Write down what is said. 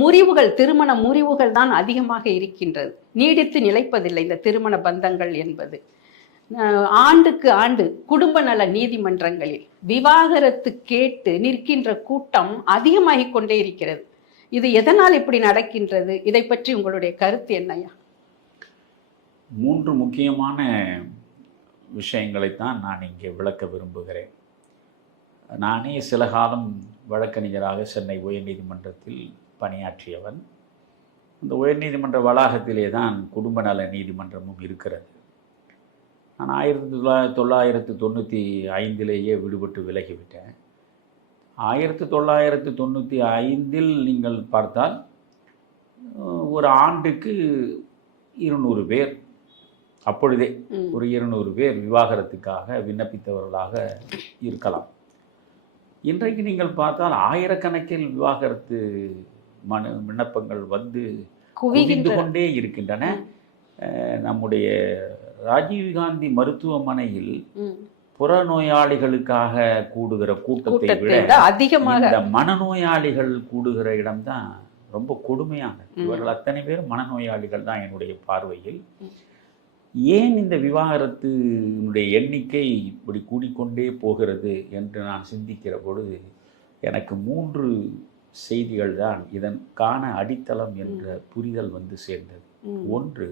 முறிவுகள் திருமண முறிவுகள் தான் அதிகமாக இருக்கின்றது. நீடித்து நிலைப்பதில்லை இந்த திருமண பந்தங்கள் என்பது. ஆண்டுக்கு ஆண்டு குடும்ப நல நீதிமன்றங்களில் விவாகரத்து கேட்டு நிற்கின்ற கூட்டம் அதிகமாகிக் கொண்டே இருக்கிறது. இது எதனால் இப்படி நடக்கின்றது? இதை பற்றி உங்களுடைய கருத்து என்னையா மூன்று முக்கியமான விஷயங்களைத்தான் நான் இங்கே விளக்க விரும்புகிறேன். நானே சில காலம் வழக்கறிஞராக சென்னை உயர்நீதிமன்றத்தில் பணியாற்றியவன். அந்த உயர்நீதிமன்ற வளாகத்திலே தான் குடும்ப நல நீதிமன்றமும் இருக்கிறது. நான் ஆயிரத்தி தொள்ளாயிரத்தி தொள்ளாயிரத்து தொண்ணூற்றி ஐந்திலேயே விடுபட்டு விலகிவிட்டேன். ஆயிரத்தி தொள்ளாயிரத்து தொண்ணூற்றி ஐந்தில் நீங்கள் பார்த்தால் ஒரு ஆண்டுக்கு இருநூறு பேர் அப்பொழுதே. ஒரு இருநூறு பேர் விவாகரத்துக்காக விண்ணப்பித்தவர்களாக இருக்கலாம். இன்றைக்கு நீங்கள் பார்த்தால் ஆயிரக்கணக்கில் விவாகரத்து மனு விண்ணப்பங்கள் வந்து குவிந்து கொண்டே இருக்கின்றன நம்முடைய ராஜீவ்காந்தி மருத்துவமனையில். புறநோயாளிகளுக்காக கூடுகிற கூட்டத்தை விட அதிகமாக இந்த மனநோயாளிகள் கூடுகிற இடம்தான் ரொம்ப கொடுமையானது. இவர்கள் அத்தனை பேர் மனநோயாளிகள் தான் என்னுடைய பார்வையில். ஏன் இந்த விவாகரத்தினுடைய எண்ணிக்கை இப்படி கூடிக்கொண்டே போகிறது என்று நான் சிந்திக்கிற பொழுது எனக்கு மூன்று செய்திகள் தான் இதற்கான அடித்தளம் என்ற புரிதல் வந்து சேர்ந்தது. ஒன்று